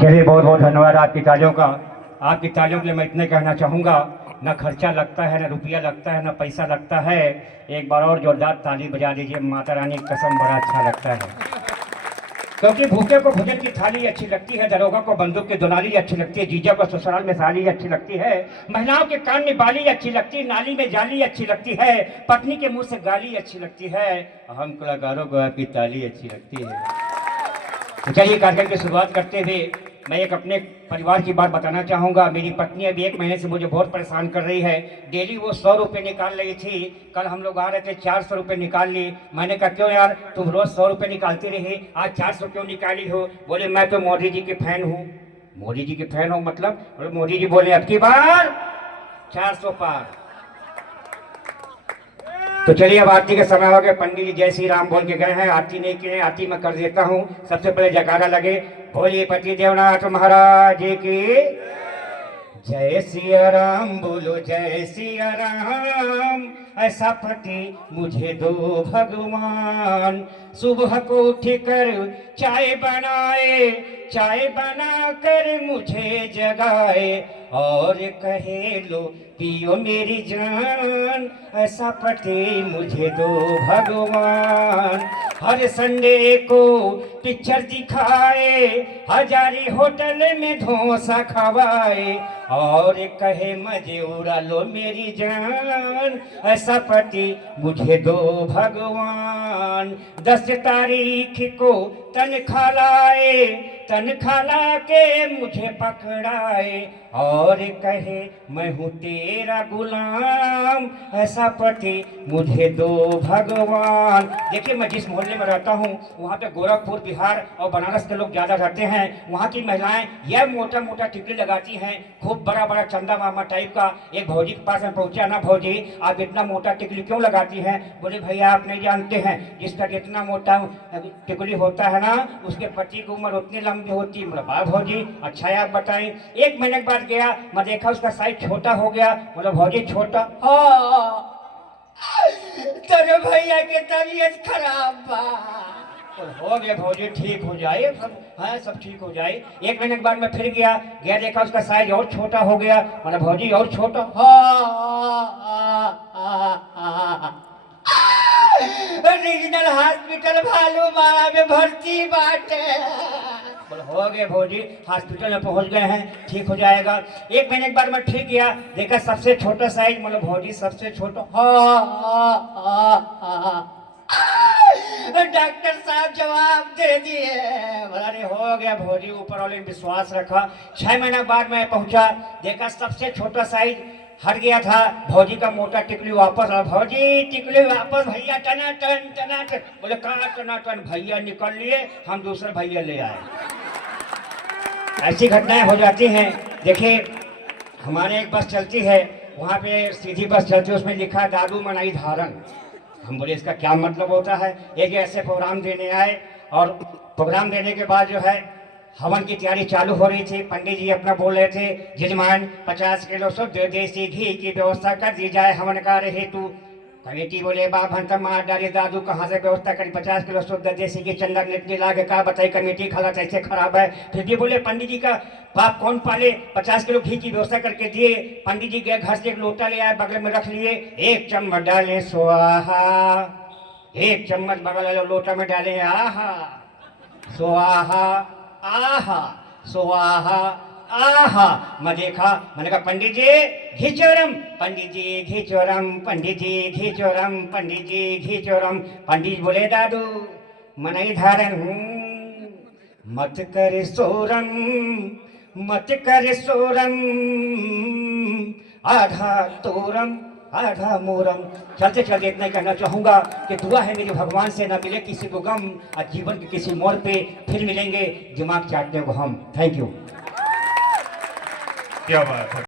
चलिए, बहुत बहुत धन्यवाद आपकी तालियों का। आपकी तालियों के लिए मैं इतने कहना चाहूँगा, ना खर्चा लगता है, ना रुपया लगता है, ना पैसा लगता है। एक बार और जोरदार ताली बजा दीजिए, माता रानी की कसम, बड़ा अच्छा लगता है। क्योंकि भूखे को भोजन की थाली अच्छी लगती है, दरोगा को बंदूक की दुनाली अच्छी लगती है, जीजा को ससुराल में साली अच्छी लगती है, महिलाओं के कान में बाली अच्छी लगती है, नाली में जाली अच्छी लगती है, पत्नी के मुंह से गाली अच्छी लगती है, हम कलाकारों को आपकी ताली अच्छी लगती है। तो चलिए, कार्यक्रम की शुरुआत करते हुए मैं एक अपने परिवार की बात बताना चाहूँगा। मेरी पत्नी अभी 1 महीने से मुझे बहुत परेशान कर रही है। डेली वो 100 रुपये निकाल रही थी। कल हम लोग आ रहे थे, 400 रुपये निकाल ली। मैंने कहा क्यों यार, तुम रोज 100 रुपये निकालती रही, आज 400 क्यों निकाली हो? बोले मैं तो मोदी जी की फैन हूँ। मोदी जी की फैन हो मतलब? बोले मोदी जी बोले अब की बार 400 पार। तो चलिए, अब आरती का समय हो गया। पंडित जी जय श्री राम बोल के गए हैं, आरती नहीं किए, आरती मैं कर देता हूँ। सबसे पहले जयकारा लगे, बोलिए पति देवनाथ महाराज की जय सिया राम, बोलो जय सिया राम। ऐसा पति मुझे दो भगवान, सुबह को उठकर चाय बनाए, चाय बनाकर मुझे जगाए, और कहे लो पियो मेरी जान। ऐसा पति मुझे दो भगवान। हर संडे को पिक्चर दिखाए, हजारी होटल में डोसा खवाए, और कहे मजे उड़ा लो मेरी जान। ऐसा पति मुझे दो भगवान। 10 तारीख को तनख्वाह लाए, तनख्वाह ला के मुझे पकड़ाए, और कहे मैं हूँ तेरा गुलाम। ऐसा पति मुझे दो भगवान। देखिए, मैं जिस मोहल्ले में रहता हूँ वहाँ पे गोरखपुर, बिहार और बनारस के लोग ज़्यादा रहते हैं। वहाँ की महिलाएं यह मोटा मोटा टिकली लगाती हैं, खूब बड़ा बड़ा चंदा मामा टाइप का। एक भौजी के पास में पहुँचा, ना भौजी आप इतना मोटा टिकली क्यों लगाती हैं? बोले भैया आप नहीं जानते हैं, जिसका जितना मोटा टिकली होता है ना, उसके पति की उम्र उतनी लंबी होती है। बोला वाह भौजी, अच्छा है, आप बताएं। 1 महीने के बाद गया, मैं देखा उसका साइज छोटा हो गया। बोला भौजी छोटा? हाँ, तेरे भैया की तबीयत खराब बा। हो गया भौजी, ठीक हो जाए सब, हाँ सब ठीक हो जाए। 1 महीने के बाद मैं फिर गया, देखा उसका साइज और छोटा हो गया। बोला भौजी और छोटा? रीजनल हॉस्पिटल भालूमारा में भर्ती बाटे। हो गए भौजी, हॉस्पिटल में पहुंच गए हैं, ठीक हो जाएगा। 1 महीने के बाद मैं ठीक गया, देखा सबसे छोटा साइज। मतलब भौजी सबसे छोटा? डॉक्टर साहब जवाब दे दिए। अरे हो गया भौजी, ऊपर वाले विश्वास रखा। 6 महीने बाद मैं पहुंचा, देखा सबसे छोटा साइज हट गया था। भौजी का मोटा टिकली वापस आ। भौजी टिकली वापस, भैया टनाटन टनाटन। बोले कहाँ टनाटन? भैया निकल लिए, हम दूसरे भैया ले आए। ऐसी घटनाएं हो जाती हैं। देखिए, हमारे एक बस चलती है, वहाँ पे सीधी बस चलती है, उसमें लिखा है दादू मनाई धारण। हम बोले इसका क्या मतलब होता है? एक ऐसे प्रोग्राम देने आए, और प्रोग्राम देने के बाद जो है हवन की तैयारी चालू हो रही थी। पंडित जी अपना बोल रहे थे, यजमान 50 किलो शुद्ध देसी घी की व्यवस्था कर दी जाए हवन कार्य हेतु। कमेटी बोले बाप हंता मार डाली, दादू कहाँ से व्यवस्था करी? 50 किलो शुद्ध देसी घी चंदा निकली लागे, कहा बताई कमेटी हालत ऐसे खराब है। फिर भी बोले पंडित जी का बाप कौन पाले, 50 किलो घी की व्यवस्था करके दिए। पंडित जी गए, घर से एक लोटा ले आए, बगल में रख लिए, 1 चम्मच डाले स्वाहा, 1 चम्मच बगल वाले लोटा में डाले आहा स्वाहा, आहा स्वाहा, आहा। मैं देखा, मैंने कहा पंडित जी घिचोरम, पंडित जी घिचोरम, पंडित जी घिचोरम, पंडित जी घिचोरम। पंडित बोले दादू मनाई धारण मत कर सोरम, मत कर सोरम, आधा तोरम आधा मोरम। चलते चलते इतना कहना चाहूँगा कि दुआ है मेरी भगवान से, न मिले किसी को गम, और जीवन के किसी मोड़ पे फिर मिलेंगे दिमाग चाटने को हम। Thank you. क्या बात है।